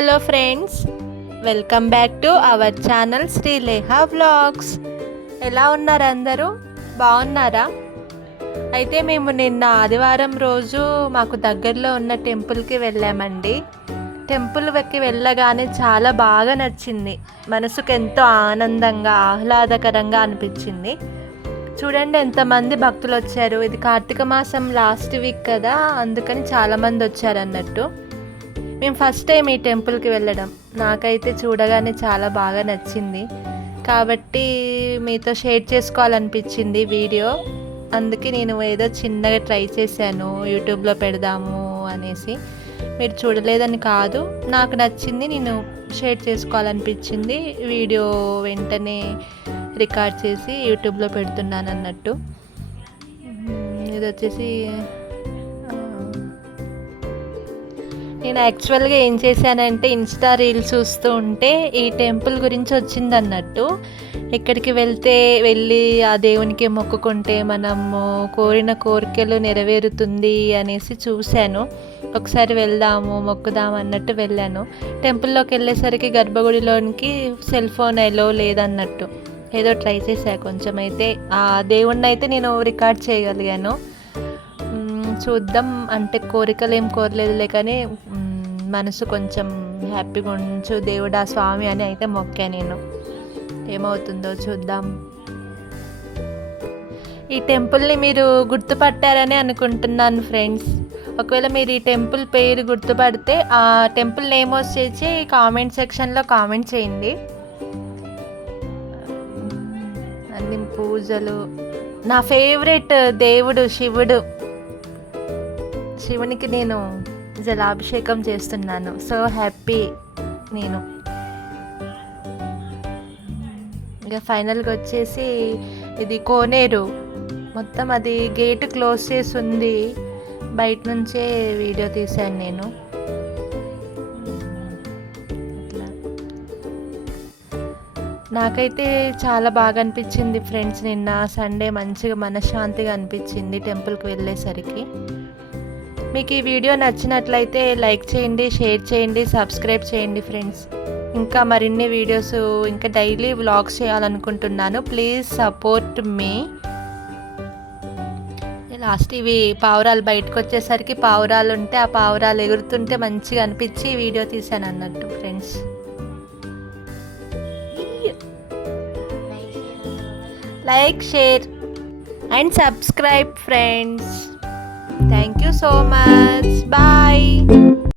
Hello friends, welcome back to our channel Srilekha vlogs. ఎలా ఉన్నారు అందరూ? బాగున్నారా? అయితే మేము నిన్న ఆదివారం రోజు మాకు దగ్గరలో ఉన్న టెంపుల్కి వెళ్ళామండి. టెంపుల్కి వెళ్ళగానే చాలా బాగా నచ్చింది. మనసుకు ఎంతో ఆనందంగా ఆహ్లాదకరంగా అనిపించింది. చూడండి ఎంతమంది భక్తులు వచ్చారు. ఇది కార్తీక మాసం లాస్ట్ వీక్ కదా, అందుకని చాలామంది వచ్చారు అన్నట్టు. మేము ఫస్ట్ టైం ఈ టెంపుల్కి వెళ్ళడం. నాకైతే చూడగానే చాలా బాగా నచ్చింది కాబట్టి మీతో షేర్ చేసుకోవాలనిపించింది వీడియో. అందుకే నేను ఏదో చిన్నగా ట్రై చేశాను, యూట్యూబ్లో పెడదాము అనేసి. మీరు చూడలేదని కాదు, నాకు నచ్చింది, నేను షేర్ చేసుకోవాలనిపించింది. వీడియో వెంటనే రికార్డ్ చేసి యూట్యూబ్లో పెడుతున్నాను అన్నట్టు. ఇది వచ్చేసి నేను యాక్చువల్గా ఏం చేశానంటే, ఇన్స్టా రీల్స్ చూస్తూ ఉంటే ఈ టెంపుల్ గురించి వచ్చింది అన్నట్టు. ఇక్కడికి వెళ్ళి ఆ దేవునికి మొక్కుకుంటే మనము కోరిన కోరికలు నెరవేరుతుంది అనేసి చూశాను. ఒకసారి వెళ్దాము మొక్కుదాము అన్నట్టు వెళ్ళాను. టెంపుల్లోకి వెళ్ళేసరికి గర్భగుడిలోనికి సెల్ ఫోన్ ఎలో లేదన్నట్టు. ఏదో ట్రై చేశా కొంచెం. అయితే ఆ దేవుణ్ణి అయితే నేను రికార్డ్ చేయగలిగాను. చూద్దాం, అంటే కోరికలు ఏం కోరలేదులే, కానీ మనసు కొంచెం హ్యాపీగా ఉంచు దేవుడా స్వామి అని అయితే మొక్కా నేను. ఏమవుతుందో చూద్దాం. ఈ టెంపుల్ని మీరు గుర్తుపట్టారని అనుకుంటున్నాను ఫ్రెండ్స్. ఒకవేళ మీరు ఈ టెంపుల్ పేరు గుర్తుపడితే ఆ టెంపుల్ నేమ్ వచ్చేసి కామెంట్ సెక్షన్లో కామెంట్ చేయండి. అన్ని పూజలు. నా ఫేవరెట్ దేవుడు శివునికి నేను జలాభిషేకం చేస్తున్నాను. సో హ్యాపీ నేను. ఇక ఫైనల్గా వచ్చేసి ఇది కోనేరు. మొత్తం అది గేట్ క్లోజ్ చేసి ఉంది. బయట నుంచే వీడియో తీశాను నేను. నాకైతే చాలా బాగా అనిపించింది ఫ్రెండ్స్. నిన్న సండే మంచిగా మనశ్శాంతిగా అనిపించింది టెంపుల్కి వెళ్ళేసరికి. మీకు ఈ వీడియో నచ్చినట్లయితే లైక్ చేయండి, షేర్ చేయండి, సబ్స్క్రైబ్ చేయండి ఫ్రెండ్స్. ఇంకా మరిన్ని వీడియోస్, ఇంకా డైలీ వ్లాగ్స్ చేయాలనుకుంటున్నాను. Please support me. లాస్ట్ ఇవి పావురాలు బయటకు వచ్చేసరికి పావురాలు ఉంటే ఆ పావురాలు ఎగురుతుంటే మంచిగా అనిపించి వీడియో తీశాను అన్నట్టు friends. Like, share and subscribe friends. Thank you so much. Bye.